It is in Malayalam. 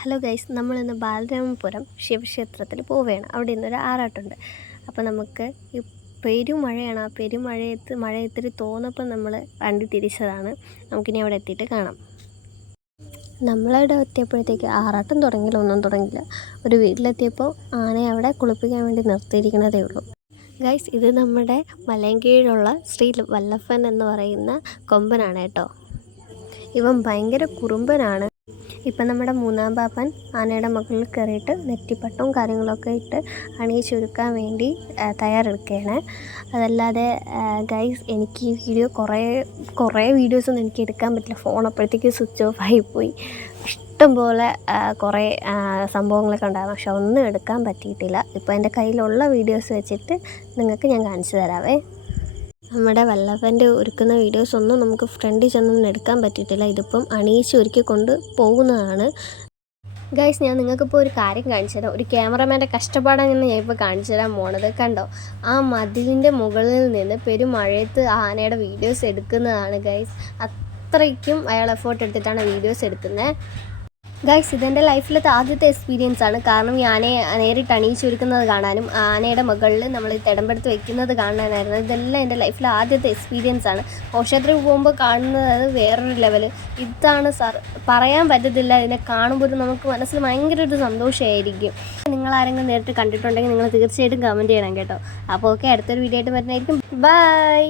ഹലോ ഗൈസ്, നമ്മളിന്ന് ബാലരാമപുരം ശിവക്ഷേത്രത്തിൽ പോവുകയാണ്. അവിടെ ഇന്നൊരു ആറാട്ടുണ്ട്. അപ്പോൾ നമുക്ക് ഈ പെരുമഴയാണ്. ആ മഴ ഇത്തിരി തോന്നപ്പോൾ നമ്മൾ വണ്ടി തിരിച്ചതാണ്. നമുക്കിനി അവിടെ എത്തിയിട്ട് കാണാം. നമ്മളവിടെ എത്തിയപ്പോഴത്തേക്ക് ആറാട്ടം തുടങ്ങിയില്ല, ഒന്നും തുടങ്ങിയില്ല. ഒരു വീട്ടിലെത്തിയപ്പോൾ ആനയെ അവിടെ കുളിപ്പിക്കാൻ വേണ്ടി നിർത്തിയിരിക്കുന്നതേ ഉള്ളൂ. ഗൈസ്, ഇത് നമ്മുടെ മലയൻകീഴിലുള്ള ശ്രീ വല്ലഭൻ എന്ന് പറയുന്ന കൊമ്പനാണ് കേട്ടോ. ഇവൻ ഭയങ്കര കുറുമ്പനാണ്. ഇപ്പം നമ്മുടെ മൂന്നാം പാപ്പൻ ആനയുടെ മുകളിൽ കയറിയിട്ട് നെറ്റിപ്പട്ടവും കാര്യങ്ങളൊക്കെ ഇട്ട് അണിയിച്ചൊരുക്കാൻ വേണ്ടി തയ്യാറെടുക്കുകയാണ്. അതല്ലാതെ ഗൈസ്, എനിക്ക് ഈ വീഡിയോ കുറേ വീഡിയോസൊന്നും എനിക്ക് എടുക്കാൻ പറ്റില്ല. ഫോൺ അപ്പോഴത്തേക്ക് സ്വിച്ച് ഓഫ് ആയിപ്പോയി. ഇഷ്ടംപോലെ കുറേ സംഭവങ്ങളൊക്കെ ഉണ്ടായിരുന്നു, പക്ഷെ ഒന്നും എടുക്കാൻ പറ്റിയിട്ടില്ല. ഇപ്പോൾ എൻ്റെ കയ്യിലുള്ള വീഡിയോസ് വെച്ചിട്ട് നിങ്ങൾക്ക് ഞാൻ കാണിച്ചു തരാവേ. നമ്മുടെ വല്ലഭൻ്റെ ഒരുക്കുന്ന വീഡിയോസൊന്നും നമുക്ക് ഫ്രണ്ടിൽ ചെന്നൊന്നും എടുക്കാൻ പറ്റിയിട്ടില്ല. ഇതിപ്പം അണിയിച്ച് ഒരുക്കി കൊണ്ട് പോകുന്നതാണ്. ഗൈസ്, ഞാൻ നിങ്ങൾക്കിപ്പോൾ ഒരു കാര്യം കാണിച്ചു തരാം. ഒരു ക്യാമറമാൻ്റെ കഷ്ടപ്പാടാണ് ഞാൻ ഇപ്പോൾ കാണിച്ചു തരാൻ പോണത്. കണ്ടോ, ആ മതിലിൻ്റെ മുകളിൽ നിന്ന് പെരുമഴയത്ത് ആനയുടെ വീഡിയോസ് എടുക്കുന്നതാണ് ഗൈസ്. അത്രയ്ക്കും അയാൾ എഫേർട്ട് എടുത്തിട്ടാണ് വീഡിയോസ് എടുക്കുന്നത്. ഗൈസ്, ഇതെൻ്റെ ലൈഫിലത്തെ ആദ്യത്തെ എക്സ്പീരിയൻസ് ആണ്. കാരണം ഈ ആനയെ നേരിട്ട് അണിയിച്ചൊരുക്കുന്നത് കാണാനും ആനയുടെ മുകളിൽ നമ്മൾ തിടമ്പെടുത്ത് വെക്കുന്നത് കാണാനായിരുന്നു. ഇതെല്ലാം എൻ്റെ ലൈഫിലെ ആദ്യത്തെ എക്സ്പീരിയൻസ് ആണ്. ഘോഷയാത്രയ്ക്ക് പോകുമ്പോൾ കാണുന്നത് വേറൊരു ലെവൽ. ഇതാണ് പറയാൻ പറ്റത്തില്ല. ഇതിനെ കാണുമ്പോൾ നമുക്ക് മനസ്സിൽ ഭയങ്കര ഒരു സന്തോഷമായിരിക്കും. നിങ്ങളാരെങ്കിലും നേരിട്ട് കണ്ടിട്ടുണ്ടെങ്കിൽ നിങ്ങൾ തീർച്ചയായിട്ടും കമൻറ്റ് ചെയ്യണം കേട്ടോ. അപ്പോൾ ഓക്കെ, അടുത്തൊരു വീഡിയോ ആയിട്ട് വരുന്നതായിരിക്കും. ബൈ.